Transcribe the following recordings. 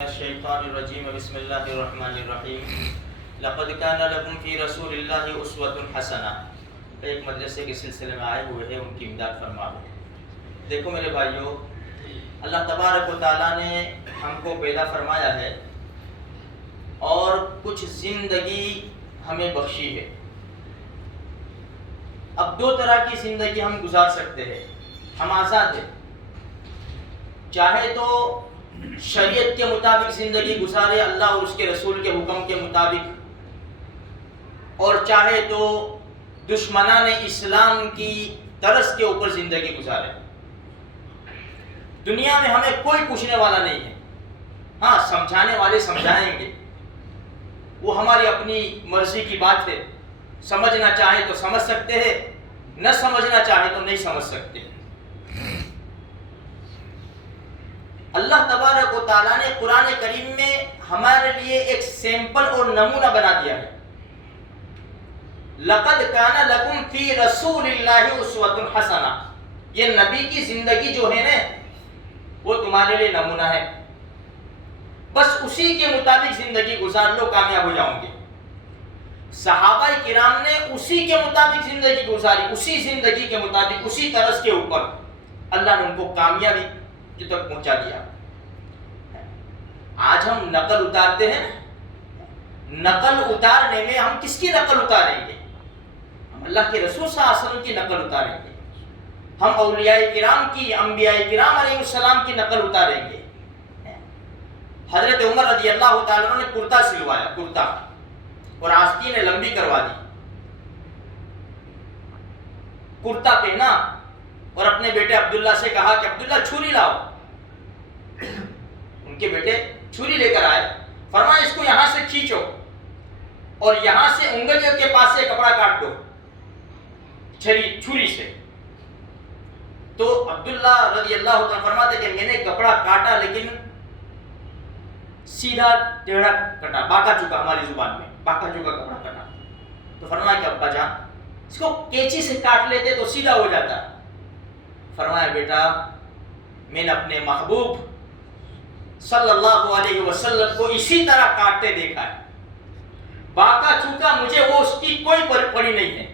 الشیطان الرجیم بسم اللہ الرحمن الرحیم لقد کان لکم فی رسول اللہ اسوۃ حسنہ۔ ایک مدرسے کے سلسلے میں آئے ہوئے ہیں، ان کی امداد فرما دو۔ دیکھو میرے بھائیو، اللہ تبارک و تعالیٰ نے ہم کو پیدا فرمایا ہے اور کچھ زندگی ہمیں بخشی ہے۔ اب دو طرح کی زندگی ہم گزار سکتے ہیں، ہم آزاد ہیں۔ چاہے تو شریعت کے مطابق زندگی گزارے، اللہ اور اس کے رسول کے حکم کے مطابق، اور چاہے تو دشمنان اسلام کی طرز کے اوپر زندگی گزارے۔ دنیا میں ہمیں کوئی پوچھنے والا نہیں ہے، ہاں سمجھانے والے سمجھائیں گے، وہ ہماری اپنی مرضی کی بات ہے۔ سمجھنا چاہے تو سمجھ سکتے ہیں، نہ سمجھنا چاہے تو نہیں سمجھ سکتے۔ اللہ تبارک و تعالیٰ نے قرآن کریم میں ہمارے لیے ایک سیمپل اور نمونہ بنا دیا ہے۔ لقد کان لکم فی رسول اللہ اسوۃ حسنہ، یہ نبی کی زندگی جو ہے نا، وہ تمہارے لیے نمونہ ہے۔ بس اسی کے مطابق زندگی گزار لو، کامیاب ہو جاؤں گے۔ صحابہ کرام نے اسی کے مطابق زندگی گزاری، اسی زندگی کے مطابق، اسی طرز کے اوپر اللہ نے ان کو کامیابی تک پہنچا دیا۔ آج ہم نقل اتارتے ہیں، نقل اتارنے میں ہم کس کی نقل اتاریں گے؟ ہم اللہ کے رسول صلی اللہ علیہ وسلم کی نقل اتاریں گے، ہم اولیاء کرام کی، انبیاء کرام علیہ السلام کی نقل اتاریں گے۔ حضرت عمر رضی اللہ تعالیٰ عنہ نے کرتا سلوایا، کرتا، اور آستینیں لمبی کروا دی، کرتا پہنا اور اپنے بیٹے عبداللہ سے کہا کہ عبداللہ چھری لاؤ۔ ان کے بیٹے چھری لے کر آئے، فرمایا اس کو یہاں سے کھینچو اور یہاں سے انگلیوں کے پاس سے کپڑا کاٹ دو چھری سے۔ تو عبداللہ رضی اللہ عنہ فرماتے کہ میں نے کپڑا کاٹا لیکن سیدھا ٹیڑھا کٹا، باقا چکا، ہماری زبان میں باقا چکا کپڑا کٹا۔ تو فرمایا کہ ابا جان اس کو کینچی سے کاٹ لیتے تو سیدھا ہو جاتا۔ فرمایا بیٹا میں نے اپنے محبوب صلی اللہ علیہ وسلم کو اسی طرح کاٹتے دیکھا ہے، باقا چوکا مجھے وہ اس کی کوئی پڑی نہیں ہے۔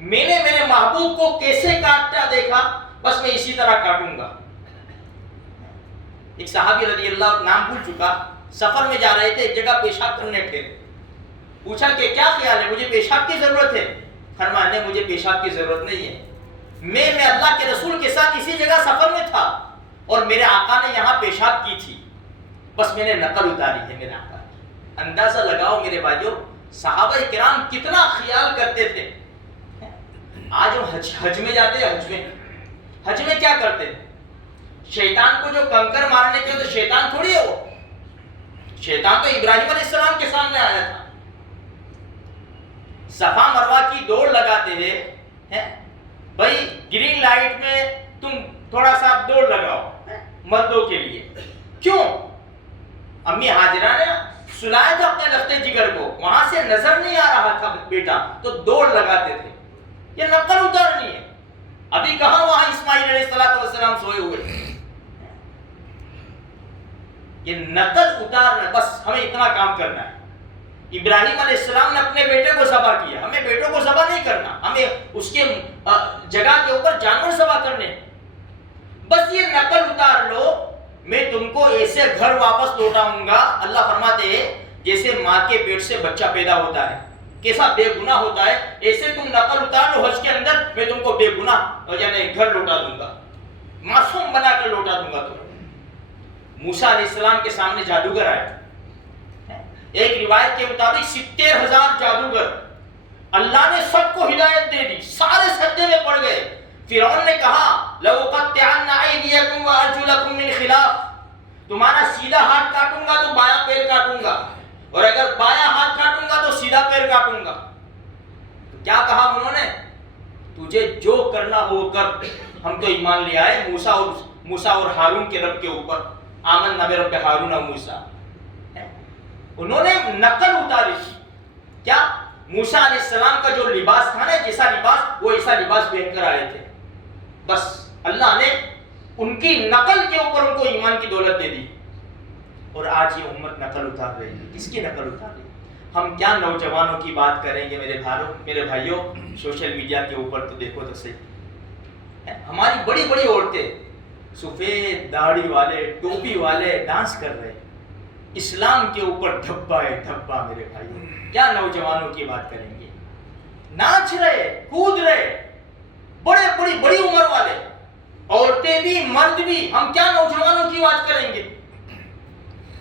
میں نے میرے محبوب کو کیسے کاٹتا دیکھا، بس میں اسی طرح کاٹوں گا۔ ایک صحابی رضی اللہ، نام بھول چکا، سفر میں جا رہے تھے، ایک جگہ پیشاب کرنے ٹھہرے، پوچھا کہ کیا خیال ہے، مجھے پیشاب کی ضرورت ہے؟ فرمایا نہیں مجھے پیشاب کی ضرورت نہیں ہے، میں اللہ کے رسول کے ساتھ اسی جگہ سفر میں تھا اور میرے آقا نے یہاں پیشاب کی تھی، بس میں نے نقل اتاری ہے میرے آقا کی۔ اندازہ لگاؤ میرے بھائیو، صحابہ کرام کتنا خیال کرتے تھے۔ آج ہم حج میں جاتے ہیں، حج میں کیا کرتے ہیں؟ شیطان کو جو کنکر مارنے کے تو شیطان تھوڑی ہے، وہ شیطان تو ابراہیم علیہ السلام کے سامنے آیا تھا۔ صفا مروہ کی دوڑ لگاتے ہیں، بھائی گرین لائٹ میں تم تھوڑا سا دوڑ لگاؤ مردوں کے لیے، کیوں؟ امی حاجرہ نے سلایا تھا اپنے لخت جگر کو، وہاں سے نظر نہیں آ رہا تھا بیٹا، تو دوڑ لگاتے تھے۔ یہ نقل اتارنی ہے۔ ابھی کہاں وہاں اسماعیل علیہ السلام سوئے ہوئے، یہ نقل اتارنا، بس ہمیں اتنا کام کرنا ہے۔ ابراہیم علیہ السلام نے اپنے بیٹے کو ذبح کیا، ہمیں بیٹوں کو ذبح نہیں کرنا، ہمیں اس کے جگہ کے اوپر جانور ذبح کرنے۔ بس یہ نقل اتار لو، میں تم کو ایسے گھر واپس لوٹاؤں گا۔ اللہ فرماتے ہیں جیسے ماں کے پیٹ سے بچہ پیدا ہوتا ہے، کیسا بے گناہ ہوتا ہے، ایسے تم نقل اتار لو حج کے اندر، میں تم کو بے گناہ یعنی گھر لوٹا دوں گا، معصوم بنا کر لوٹا دوں گا تم۔ موسیٰ علیہ السلام کے سامنے جادوگر آئے، ایک روایت کے مطابق 70,000 جادوگر، اللہ نے سب کو ہدایت دے دی، سارے سجدے میں پڑ گئے۔ فرعون نے کہا لَأُقَطِّعَنَّ أَيْدِيَكُمْ وَأَرْجُلَكُمْ مِنْ خِلَافٍ، تمہارا سیدھا ہاتھ کاٹوں گا تو بایاں پیر کاٹوں گا، اور اگر بایاں ہاتھ کاٹوں گا تو سیدھا پیر کاٹوں گا۔ تو کیا کہا انہوں نے؟ تجھے جو کرنا ہو کر، ہم تو ایمان لے آئے موسیٰ اور ہارون کے رب کے اوپر، آمنا برب ہارون و موسیٰ۔ انہوں نے نقل اتاری تھی، کیا؟ موسیٰ علیہ السلام کا جو لباس تھا نا، جیسا لباس، وہ ایسا لباس پہن کر آئے تھے۔ بس اللہ نے ان کی نقل کے اوپر ان کو ایمان کی دولت دے دی۔ اور آج یہ امت نقل اتار رہی ہے. کس کی نقل اتار رہی ہے؟ ہم کیا نوجوانوں کی بات کریں گے میرے بھائیوں. سوشل میڈیا کے اوپر تو دیکھو تو صحیح، ہماری بڑی بڑی عورتیں سفید داڑھی والے ٹوپی والے ڈانس کر رہے ہیں. اسلام کے اوپر دھبا ہے دھبا. میرے بھائیوں کیا نوجوانوں کی بات کریں گے؟ ناچ رہے کود رہے بڑی عمر والے، عورتیں بھی مرد بھی. ہم کیا نوجوانوں کی بات کریں گے؟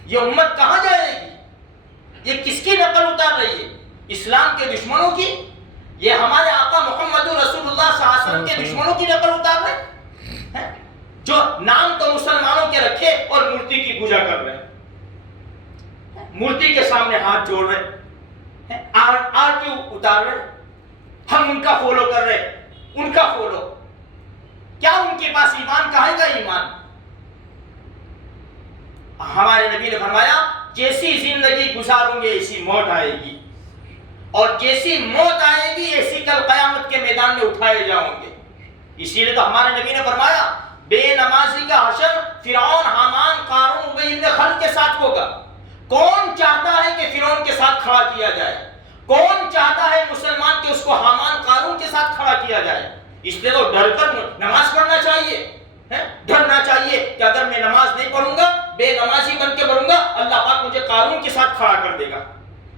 یہ امت کہاں جائے گی؟ یہ کس کی نقل اتار رہی ہے؟ اسلام کے دشمنوں کی؟ یہ ہمارے آقا محمد رسول اللہ صلی اللہ علیہ وسلم کے دشمنوں کی نقل اتار رہے ہیں، جو نام تو مسلمانوں کے رکھے اور مورتی کی پوجا کر رہے ہیں، مورتی کے سامنے ہاتھ جوڑ رہے ہیں، آرتی اتار رہے ہیں. ہم ان کا فالو کر رہے ہیں، ان کا فالو. کیا ان کے پاس ایمان؟ کہاں کا ایمان؟ ہمارے نبی نے فرمایا جیسی زندگی گزاروں گے ایسی موت آئے گی، اور جیسی موت آئے گی ایسی کل قیامت کے میدان میں اٹھائے جاؤں گے. اسی لیے تو ہمارے نبی نے فرمایا بے نمازی کا حشر فرعون حامان قارون ابی بن خلف کے ساتھ ہوگا. کون چاہتا ہے کہ فرعون کے ساتھ کھڑا کیا جائے؟ کون چاہتا ہے مسلمان کہ اس کو حامان قارون کے ساتھ کھڑا کیا جائے؟ اس لیے تو ڈر کر نماز پڑھنا چاہیے، ڈرنا چاہیے کہ اگر میں نماز نہیں پڑھوں گا، بے نمازی بن کے بڑھوں گا، اللہ پاک مجھے قارون کے ساتھ کھڑا کر دے گا،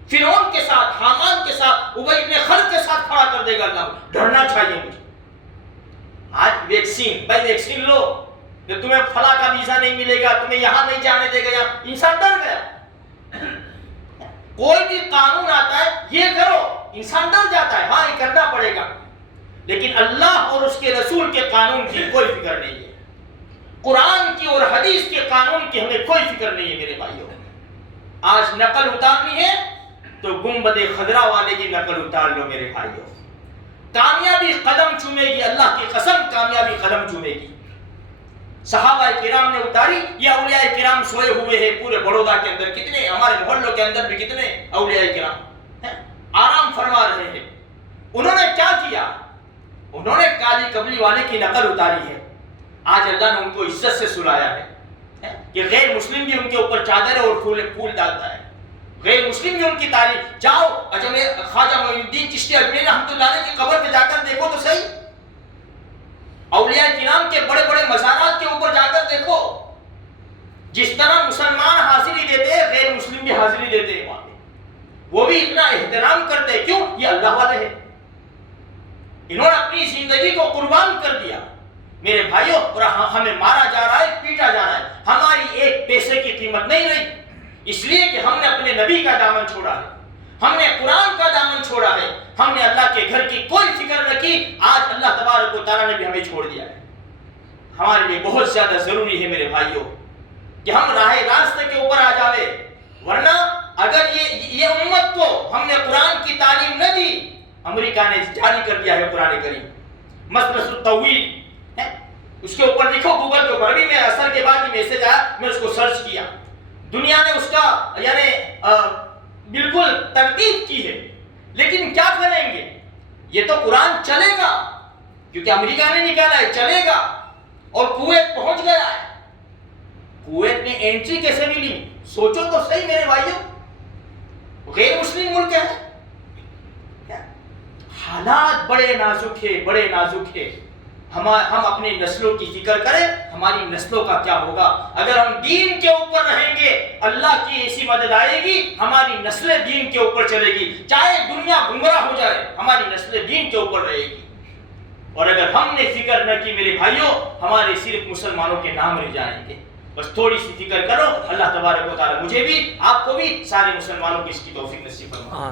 فرعون کے ساتھ، حامان کے ساتھ، ابی بن خلف کے ساتھ کھڑا کر دے گا. اللہ ڈرنا چاہیے مجھے. آج ویکسین، بھائی ویکسین لو، کہ تمہیں فلاں کا ویزا نہیں ملے گا، تمہیں یہاں نہیں جانے دے گا. انسان ڈر گیا. کوئی بھی قانون آتا ہے یہ کرو، انسان ڈر جاتا ہے، ہاں یہ کرنا پڑے گا. لیکن اللہ اور اس کے رسول کے قانون کی کوئی فکر نہیں ہے، قرآن کی اور حدیث کے قانون کی ہمیں کوئی فکر نہیں ہے. میرے بھائیوں آج نقل اتارنی ہے تو گنبد خضرا والے کی نقل اتار لو. میرے بھائیوں کامیابی قدم چومے گی، اللہ کی قسم کامیابی قدم چومے گی. صحابہ کرام نے اتاری، یہ اولیاء کرام سوئے ہوئے ہیں پورے بڑودہ کے اندر. کتنے ہمارے محلوں کے اندر بھی کتنے اولیاء کرام ہیں آرام فرما رہے ہیں. انہوں نے کیا کیا؟ انہوں نے کالی کملی والے کی نقل اتاری ہے. آج اللہ نے ان کو عزت سے سلایا ہے کہ غیر مسلم بھی ان کے اوپر چادر اور پھول ڈالتا ہے، غیر مسلم بھی ان کی تعریف. جاؤ خواجہ معین الدین چشتی اجمیری رحمۃ اللہ علیہ کی قبر پہ جا کر دیکھو تو صحیح، اولیاء کرام کے بڑے بڑے مزارات کے اوپر جا کر دیکھو. جس طرح مسلمان حاضری دیتے ہیں غیر مسلم بھی حاضری دیتے ہیں وہاں پہ. وہ بھی اتنا احترام کرتے ہیں. کیوں؟ یہ اللہ والے ہیں، انہوں نے اپنی زندگی کو قربان کر دیا. میرے بھائیوں اور ہمیں مارا جا رہا ہے، پیٹا جا رہا ہے، ہماری ایک پیسے کی قیمت نہیں رہی، اس لیے کہ ہم نے اپنے نبی کا دامن چھوڑا ہے، ہم نے قرآن کا دامن چھوڑا ہے، ہم نے اللہ کے گھر کی کوئی فکر نہ کی. آج اللہ تبارک و تعالیٰ نے بھی ہمیں چھوڑ دیا ہے. ہمارے لیے بہت زیادہ ضروری ہے میرے بھائیوں کہ ہم راہ راستے کے اوپر آ جاوے. ورنہ اگر یہ امت کو ہم نے قرآن کی تعلیم نہ دی، امریکہ نے جاری کر دیا ہے قرآن کریم مصرف التوحید، اس کے اوپر لکھو گوگل کے اوپر. ابھی میں اثر کے بعد میسج آیا، میں اس کو سرچ کیا، دنیا نے اس کا یعنی بالکل ترتیب کی ہے. لیکن کیا کریں گے؟ یہ تو قرآن چلے گا کیونکہ امریکہ نے نکالا ہے، چلے گا. اور کویت پہنچ گیا ہے. کویت میں انٹری کیسے ملی؟ سوچو تو صحیح میرے بھائیوں، غیر مسلم ملک ہے. حالات بڑے نازک ہے، بڑے نازک ہے. ہم اپنی نسلوں کی فکر کریں، ہماری نسلوں کا کیا ہوگا. اگر ہم دین کے اوپر رہیں گے اللہ کی ایسی مدد آئے گی، ہماری نسلیں دین کے اوپر چلے گی. چاہے دنیا گمراہ ہو جائے، ہماری نسلیں دین کے اوپر رہے گی. اور اگر ہم نے فکر نہ کی میرے بھائیوں، ہمارے صرف مسلمانوں کے نام رہ جائیں گے. بس تھوڑی سی فکر کرو. اللہ تبارک و تعالیٰ مجھے بھی، آپ کو بھی، سارے مسلمانوں کی اس کی توفیق نصیب فرمائے.